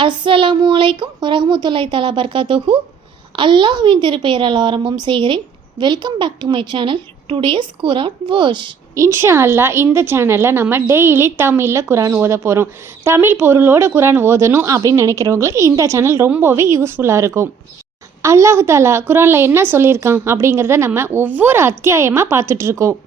அஸ்ஸலாமு அலைக்கும் வரஹ்மத்துல்லாஹி தஆலா பர்காத்துஹு. அல்லாஹ்வின் திருப்பெயரால் ஆரம்பம் செய்கிறேன். Welcome back to my channel. Today's Quran verse. இன்ஷா அல்லாஹ் இந்த சேனலில் நம்ம டெய்லி தமிழில் குரான் ஓத போகிறோம். தமிழ் பொருளோட குரான் ஓதணும் அப்படின்னு நினைக்கிறவங்களுக்கு இந்த சேனல் ரொம்பவே யூஸ்ஃபுல்லாக இருக்கும். அல்லாஹ் தாலா குரானில் என்ன சொல்லியிருக்கான் அப்படிங்கிறத நம்ம ஒவ்வொரு அத்தியாயமாக பார்த்துட்ருக்கோம்.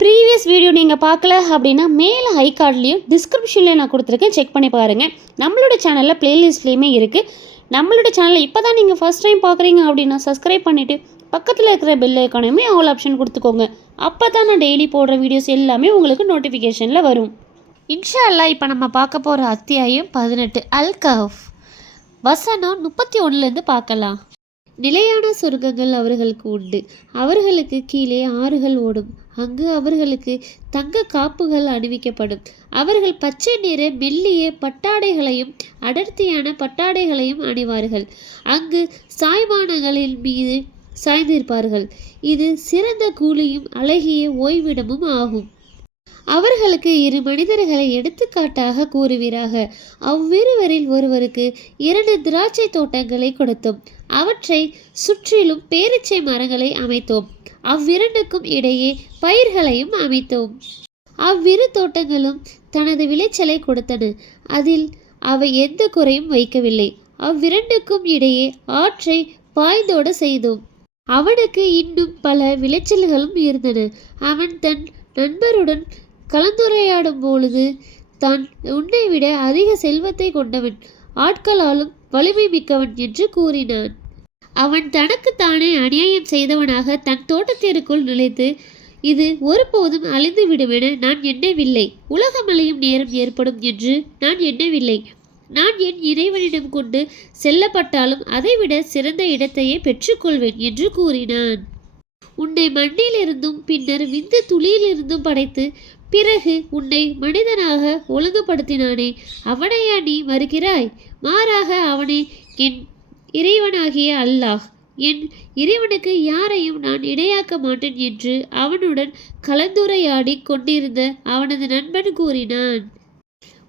ப்ரீவியஸ் வீடியோ நீங்கள் பார்க்கல அப்படின்னா மேலே ஹை கார்ட்லேயும் டிஸ்கிரிப்ஷன்லேயும் நான் கொடுத்துருக்கேன், செக் பண்ணி பாருங்கள். நம்மளோட சேனலில் ப்ளேலிஸ்ட்லேயுமே இருக்குது. நம்மளோட சேனலில் இப்போ தான் நீங்கள் ஃபஸ்ட் டைம் பார்க்குறீங்க அப்படின்னா சப்ஸ்கிரைப் பண்ணிவிட்டு பக்கத்தில் இருக்கிற பெல் ஐக்கானையுமே ஆல் ஆப்ஷன் கொடுத்துக்கோங்க. அப்போ தான் நான் டெய்லி போடுற வீடியோஸ் எல்லாமே உங்களுக்கு நோட்டிஃபிகேஷனில் வரும். இன்ஷா அல்லாஹ் இப்போ நம்ம பார்க்க போகிற அத்தியாயம் 18 அல் கஹஃப். வசனம் 31லேருந்து பார்க்கலாம். நிலையான சொர்க்கங்கள் அவர்களுக்கு உண்டு. அவர்களுக்கு கீழே ஆறுகள் ஓடும். அங்கு அவர்களுக்கு தங்க காப்புகள் அணிவிக்கப்படும். அவர்கள் பச்சை நிற மெல்லிய பட்டாடைகளையும் அடர்த்தியான பட்டாடைகளையும் அணிவார்கள். அங்கு சாய்வானங்களின் மீது சாய்ந்திருப்பார்கள். இது சிறந்த கூலியும் அழகிய ஓய்விடமும் ஆகும். அவர்களுக்கு இரு மனிதர்களை எடுத்துக்காட்டாக கூறுவீராக. அவ்விருவரில் ஒருவருக்கு 2 திராட்சை தோட்டங்களை கொடுத்தோம். அவற்றை சுற்றிலும் பேரிச்சை மரங்களை அமைத்தோம். அவ்விரண்டுக்கும் இடையே பயிர்களையும் அமைத்தோம். அவ்விரு தோட்டங்களும் தனது விளைச்சலை கொடுத்தன. அதில் அவை எந்த குறையும் வைக்கவில்லை. அவ்விரண்டுக்கும் இடையே ஆற்றை பாய்ந்தோட செய்தோம். அவனுக்கு இன்னும் பல விளைச்சல்களும் இருந்தன. அவன் தன் நண்பருடன் கலந்துரையாடும் பொழுது தான் உன்னை விட அதிக செல்வத்தை கொண்டவன், ஆட்களாலும் வலிமை மிக்கவன் என்று கூறினான். அவன் தனக்குத்தானே அநியாயம் செய்தவனாக தன் தோட்டத்திற்குள் நுழைத்து, இது ஒருபோதும் அழிந்து விடுமென நான் எண்ணவில்லை. உலகம் அழியும் நேரம் ஏற்படும் என்று நான் எண்ணவில்லை. நான் என் இறைவனிடம் கொண்டு செல்லப்பட்டாலும் அதைவிட சிறந்த இடத்தையே பெற்றுக்கொள்வேன் என்று கூறினான். உன்னை மண்ணிலிருந்தும் பின்னர் விந்து துளியிலிருந்தும் படைத்து பிறகு உன்னை மனிதனாக ஒழுங்குபடுத்தினானே, அவனையா நீ மறுக்கிறாய்? மாறாக அவனே என் இறைவனாகிய அல்லாஹ். என் இறைவனுக்கு யாரையும் நான் இடையாக்க மாட்டேன் என்று அவனுடன் கலந்துரையாடி கொண்டிருந்த அவனது நண்பன் கூறினான்.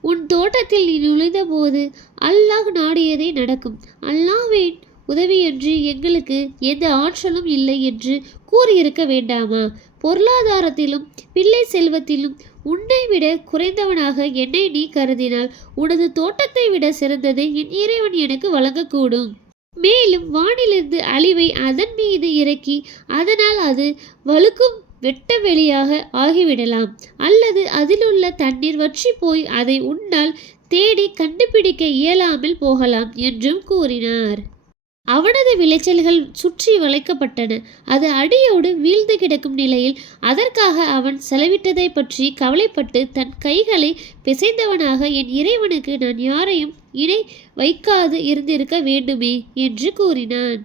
உன் தோட்டத்தில் நீ நுழைந்த போது அல்லாஹ் நாடியதே நடக்கும். அல்லாஹ்வின் உதவியின்றி எங்களுக்கு எந்த ஆற்றலும் இல்லை என்று கூறியிருக்க வேண்டாமா? பொருளாதாரத்திலும் பிள்ளை செல்வத்திலும் உன்னை விட குறைந்தவனாக என்னை நீ கருதினால் உனது தோட்டத்தை விட சிறந்ததை என் இறைவன் எனக்கு வழங்கக்கூடும். மேலும் வானிலிருந்து அழிவை அதன் மீது இறக்கி அதனால் அது வழுக்கும் வெட்ட வெளியாக ஆகிவிடலாம். அல்லது அதிலுள்ள தண்ணீர் வற்றி போய் அதை உன்னால் தேடி கண்டுபிடிக்க இயலாமல் போகலாம் என்றும் கூறினார். அவனது விளைச்சல்கள் சுற்றி வளைக்கப்பட்டன. அது அடியோடு வீழ்ந்து கிடக்கும் நிலையில் அதற்காக அவன் செலவிட்டதை பற்றி கவலைப்பட்டு தன் கைகளை பிசைந்தவனாக என் இறைவனுக்கு நான் யாரையும் இணை வைக்காது இருந்திருக்க வேண்டுமே என்று கூறினான்.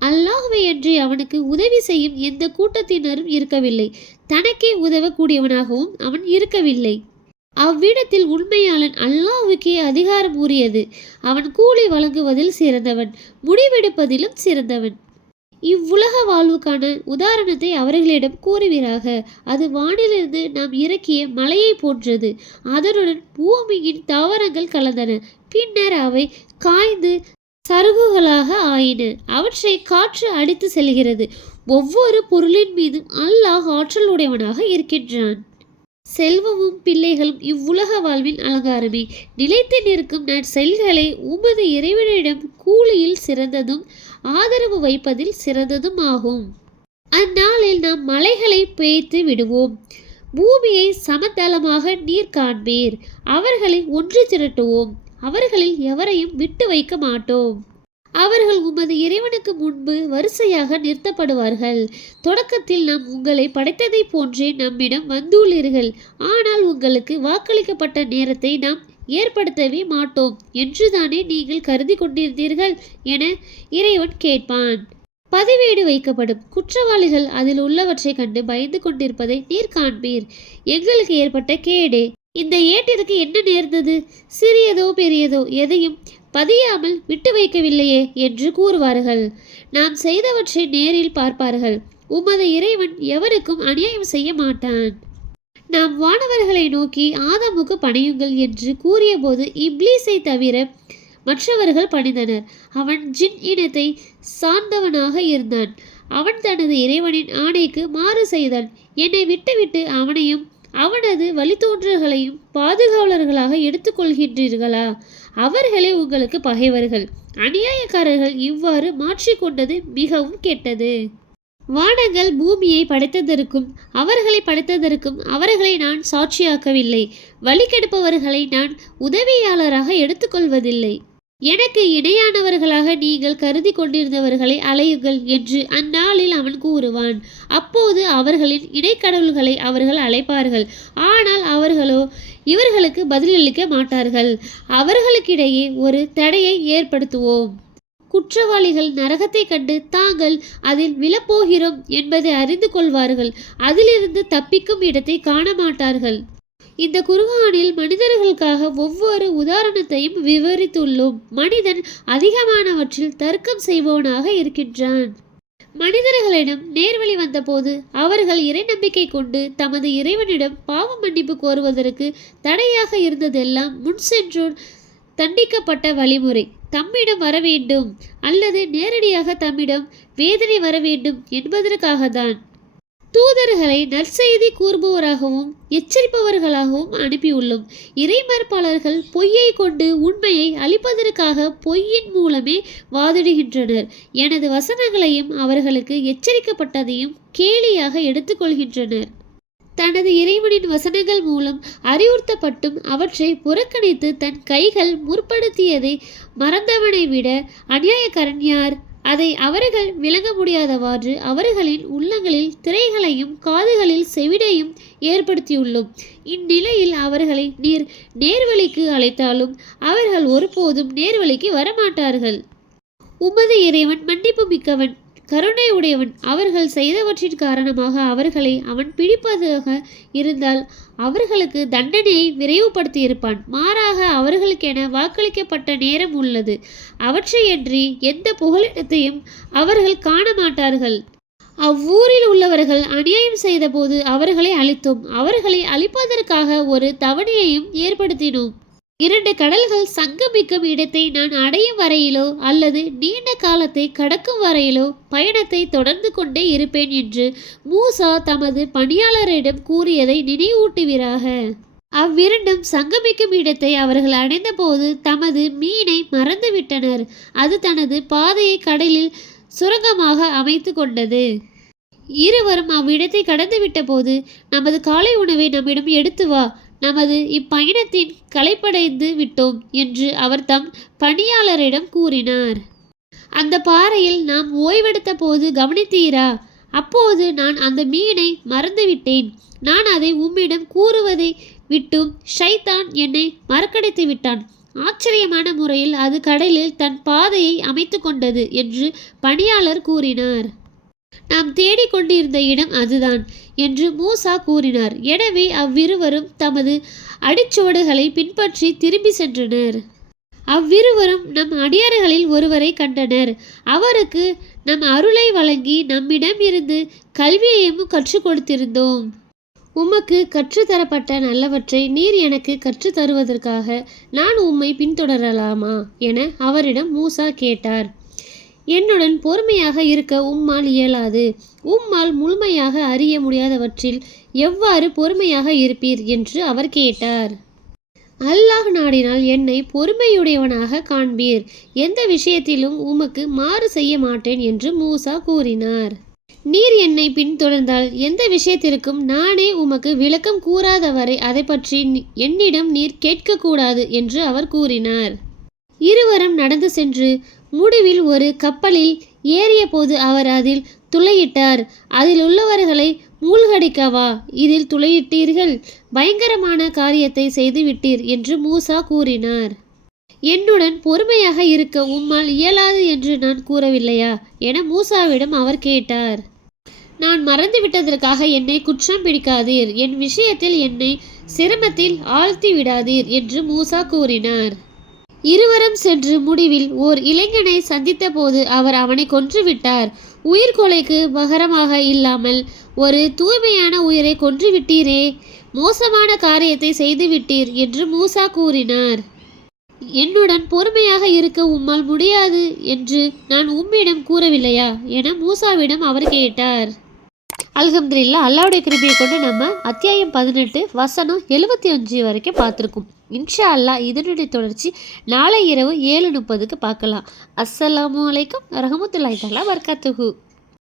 அல்லாஹ்வை அன்றி அவனுக்கு உதவி செய்யும் எந்த கூட்டத்தினரும் இருக்கவில்லை. தனக்கே உதவக்கூடியவனாகவும் அவன் இருக்கவில்லை. அவ்விடத்தில் உண்மையாளன் அல்லாஹ்வுக்கே அதிகாரம் உரியது. அவன் கூலி வழங்குவதில் சிறந்தவன், முடிவெடுப்பதிலும் சிறந்தவன். இவ்வுலக வாழ்வுக்கான உதாரணத்தை அவர்களிடம் கூறுவீராக. அது வானிலிருந்து நாம் இறக்கிய மலையை போன்றது. அதனுடன் பூமியின் தாவரங்கள் கலந்தன. பின்னர் அவை காய்ந்து சருகுகளாக ஆயின. அவற்றை காற்று அடித்து செல்கிறது. ஒவ்வொரு பொருளின் மீதும் அல்லாஹ் ஆற்றல் உடையவனாக இருக்கின்றான். செல்வமும் பிள்ளைகளும் இவ்வுலக வாழ்வின் அலங்காரமே. நிலைத்து நிற்கும் நற்செயல்களை உமது இறைவனிடம் கூலியில் சிறந்ததும் ஆதரவு வைப்பதில் சிறந்ததும் ஆகும். அந்நாளில் நாம் மலைகளை பெய்த்து விடுவோம். பூமியை சமதளமாக நீர் காண்பீர். அவர்களை ஒன்று திரட்டுவோம். அவர்களில் எவரையும் விட்டு வைக்க மாட்டோம். அவர்கள் உமது இறைவனுக்கு முன்பு வரிசையாக நிறுத்தப்படுவார்கள். தொடக்கத்தில் நாம் உங்களை படைத்ததை போன்றே நம்மிடம் வந்துள்ளீர்கள். ஆனால் உங்களுக்கு வாக்களிக்கப்பட்ட நேரத்தை நாம் ஏற்படுத்தவே மாட்டோம் என்றுதானே நீங்கள் கருதி கொண்டிருந்தீர்கள் என இறைவன் கேட்பான். பதிவேடு வைக்கப்படும். குற்றவாளிகள் அதில் உள்ளவற்றை கண்டு பயந்து கொண்டிருப்பதை நீர் காண்பீர். எங்களுக்கு ஏற்பட்ட கேடே. இந்த ஏட்டிற்கு என்ன நேர்ந்தது? சிறியதோ பெரியதோ எதையும் பதியாமல் விட்டு வைக்கவில்லையே என்று கூறுவார்கள். நாம் செய்தவற்றை நேரில் பார்ப்பார்கள். உமது இறைவன் எவருக்கும் அநியாயம் செய்ய மாட்டான். நாம் வானவர்களை நோக்கி ஆதமுக்கு பணியுங்கள் என்று கூறிய போது இப்லீஸை தவிர மற்றவர்கள் பணிந்தனர். அவன் ஜின் இனத்தை சார்ந்தவனாக இருந்தான். அவன் தனது இறைவனின் ஆணைக்கு மாறு செய்தான். என்னை விட்டுவிட்டு அவனையும் அவனது வழித்தோன்றல்களையும் பாதுகாவலர்களாக எடுத்துக்கொள்கின்றீர்களா? அவர்களே உங்களுக்கு பகைவர்கள். அநியாயக்காரர்கள் இவ்வாறு மாற்றிக்கொண்டது மிகவும் கெட்டது. வானங்கள் பூமியை படைத்ததற்கும் அவர்களை படைத்ததற்கும் அவர்களை நான் சாட்சியாக்கவில்லை. வழி கெடுப்பவர்களை நான் உதவியாளராக எடுத்துக்கொள்வதில்லை. எனக்கு இணையானவர்களாக நீங்கள் கருதி கொண்டிருந்தவர்களை அலையுங்கள் என்று அந்நாளில் அவன் கூறுவான். அப்போது அவர்களின் இடைக்கடவுள்களை அவர்கள் அழைப்பார்கள். ஆனால் அவர்களோ இவர்களுக்கு பதிலளிக்க மாட்டார்கள். அவர்களுக்கிடையே ஒரு தடையை ஏற்படுத்துவோம். குற்றவாளிகள் நரகத்தை கண்டு தாங்கள் அதில் விழப்போகிறோம் என்பதை அறிந்து கொள்வார்கள். அதிலிருந்து தப்பிக்கும் இடத்தை காண மாட்டார்கள். இந்த குர்ஆனில் மனிதர்களுக்காக ஒவ்வொரு உதாரணத்தையும் விவரித்துள்ளோம். மனிதன் அதிகமானவற்றில் தர்க்கம் செய்பவனாக இருக்கின்றான். மனிதர்களிடம் நேர்வழி வந்தபோது அவர்கள் இறை நம்பிக்கை கொண்டு தமது இறைவனிடம் பாவ மன்னிப்பு கோருவதற்கு தடையாக இருந்ததெல்லாம் முன் சென்றோர் தண்டிக்கப்பட்ட வழிமுறை. தம்மிடம் வர வேண்டும் அல்லது நேரடியாக தம்மிடம் வேதனை வர வேண்டும் என்பதற்காகத்தான் தூதர்களை நற்செய்தி கூறுபவராகவும் எச்சரிப்பவர்களாகவும் அனுப்பியுள்ளோம். இறைமறுப்பாளர்கள் பொய்யை கொண்டு உண்மையை அளிப்பதற்காக பொய்யின் மூலமே வாதிடுகின்றனர். எனது வசனங்களையும் அவர்களுக்கு எச்சரிக்கப்பட்டதையும் கேலியாக எடுத்துக்கொள்கின்றனர். தனது இறைவனின் வசனங்கள் மூலம் அறிவுறுத்தப்பட்டும் அவற்றை புறக்கணித்து தன் கைகள் முற்படுத்தியதை மறந்தவனை விட அநியாயக்காரன் யார்? அதை அவர்கள் விளங்க முடியாதவாறு அவர்களின் உள்ளங்களில் திரைகளையும் காதுகளில் செவிடையும் ஏற்படுத்தியுள்ளோம். இந்நிலையில் அவர்களை நீர் நேர்வழிக்கு அழைத்தாலும் அவர்கள் ஒருபோதும் நேர்வழிக்கு வரமாட்டார்கள். உமது இறைவன் மன்னிப்பு மிக்கவன், கருணை உடையவன். அவர்கள் செய்தவற்றின் காரணமாக அவர்களை அவன் பிடிப்பதாக இருந்தால் அவர்களுக்கு தண்டனையை விரைவுபடுத்தியிருப்பான். மாறாக அவர்களுக்கென வாக்களிக்கப்பட்ட நேரம் உள்ளது. அவற்றையன்றி எந்த புகலிடத்தையும் அவர்கள் காண மாட்டார்கள். அவ்வூரில் உள்ளவர்கள் அநியாயம் செய்தபோது அவர்களை அழித்தோம். அவர்களை அழிப்பதற்காக ஒரு தவணையையும் ஏற்படுத்தினோம். 2 கடல்கள் சங்கமிக்கும் இடத்தை நான் அடையும் வரையிலோ அல்லது நீண்ட காலத்தை கடக்கும் வரையிலோ பயணத்தை தொடர்ந்து கொண்டே இருப்பேன் என்று மூசா தமது பணியாளரிடம் கூறியதை நினைவூட்டுவீராக. அவ்விரண்டும் சங்கமிக்கும் இடத்தை அவர்கள் அடைந்தபோது தமது மீனை மறந்துவிட்டனர். அது தனது பாதையை கடலில் சுரங்கமாக அமைத்து கொண்டது. இருவரும் அவ்விடத்தை கடந்துவிட்ட போது நமது காலை உணவை நம்மிடம் எடுத்து வா, நமது இப்பயணத்தின் களைப்படைந்து விட்டோம் என்று அவர் தம் பணியாளரிடம் கூறினார். அந்த பாறையில் நாம் ஓய்வெடுத்த போது கவனித்தீரா? அப்போது நான் அந்த மீனை மறந்துவிட்டேன். நான் அதை உம்மிடம் கூறுவதை விட்டும் ஷைத்தான் என்னை மறக்கடித்து விட்டான். ஆச்சரியமான முறையில் அது கடலில் தன் பாதையை அமைத்து கொண்டது என்று பணியாளர் கூறினார். நாம் தேடிக்கொண்டிருந்த இடம் அதுதான் என்று மூசா கூறினார். எனவே அவ்விருவரும் தமது அடிச்சுவடுகளை பின்பற்றி திரும்பி சென்றனர். அவ்விருவரும் நம் அடியார்களில் ஒருவரை கண்டனர். அவருக்கு நம் அருளை வழங்கி நம்மிடம் இருந்து கல்வியையும் கற்றுக் கொடுத்திருந்தோம். உமக்கு கற்றுத்தரப்பட்ட நல்லவற்றை நீர் எனக்கு கற்றுத்தருவதற்காக நான் உம்மை பின்தொடரலாமா என அவரிடம் மூசா கேட்டார். என்னுடன் பொறுமையாக இருக்க உம்மால் இயலாது. உம்மால் முழுமையாக அறிய முடியாதவற்றில் எவ்வாறு பொறுமையாக இருப்பீர் என்று அவர் கேட்டார். அல்லாஹ் நாடினால் என்னை பொறுமையுடையவனாக காண்பீர். எந்த விஷயத்திலும் உமக்கு மாறு செய்ய மாட்டேன் என்று மூசா கூறினார். நீர் என்னை பின்தொடர்ந்தால் எந்த விஷயத்திற்கும் நானே உமக்கு விளக்கம் கூறாதவரை அதை பற்றி என்னிடம் நீர் கேட்கக்கூடாது என்று அவர் கூறினார். இருவரும் நடந்து சென்று முடிவில் ஒரு கப்பலில் ஏறிய போது அவர் அதில் துளையிட்டார். அதில் உள்ளவர்களை மூழ்கடிக்கவா இதில் துளையிட்டீர்கள்? பயங்கரமான காரியத்தை செய்துவிட்டீர் என்று மூசா கூறினார். என்னுடன் பொறுமையாக இருக்க உம்மால் இயலாது என்று நான் கூறவில்லையா என மூசாவிடம் அவர் கேட்டார். நான் மறந்துவிட்டதற்காக என்னை குற்றம் பிடிக்காதீர். என் விஷயத்தில் என்னை சிரமத்தில் ஆழ்த்தி விடாதீர் என்று மூசா கூறினார். இருவரும் சென்று முடிவில் ஓர் இளைஞனை சந்தித்த போது அவர் அவனை கொன்றுவிட்டார். உயிர்கொலைக்கு பகரமாக இல்லாமல் ஒரு தூய்மையான உயிரை கொன்றுவிட்டீரே, மோசமான காரியத்தை செய்துவிட்டீர் என்று மூசா கூறினார். என்னுடன் பொறுமையாக இருக்க உம்மால் முடியாது என்று நான் உம்மிடம் கூறவில்லையா என மூசாவிடம் அவர் கேட்டார். அல்ஹம்துலில்லாஹ், அல்லாஹ்வுடைய கிருபையை கொண்டு நம்ம அத்தியாயம் 18 வசனம் 75 வரைக்கும் பார்த்துருக்கோம். இன்ஷா அல்லாஹ் இதனுடைய தொடர்ச்சி நாளை இரவு 7:30க்கு பார்க்கலாம். அஸ்ஸலாமு அலைக்கும் வரஹ்மத்துல்லாஹி தஆலா வபரகாத்துஹு.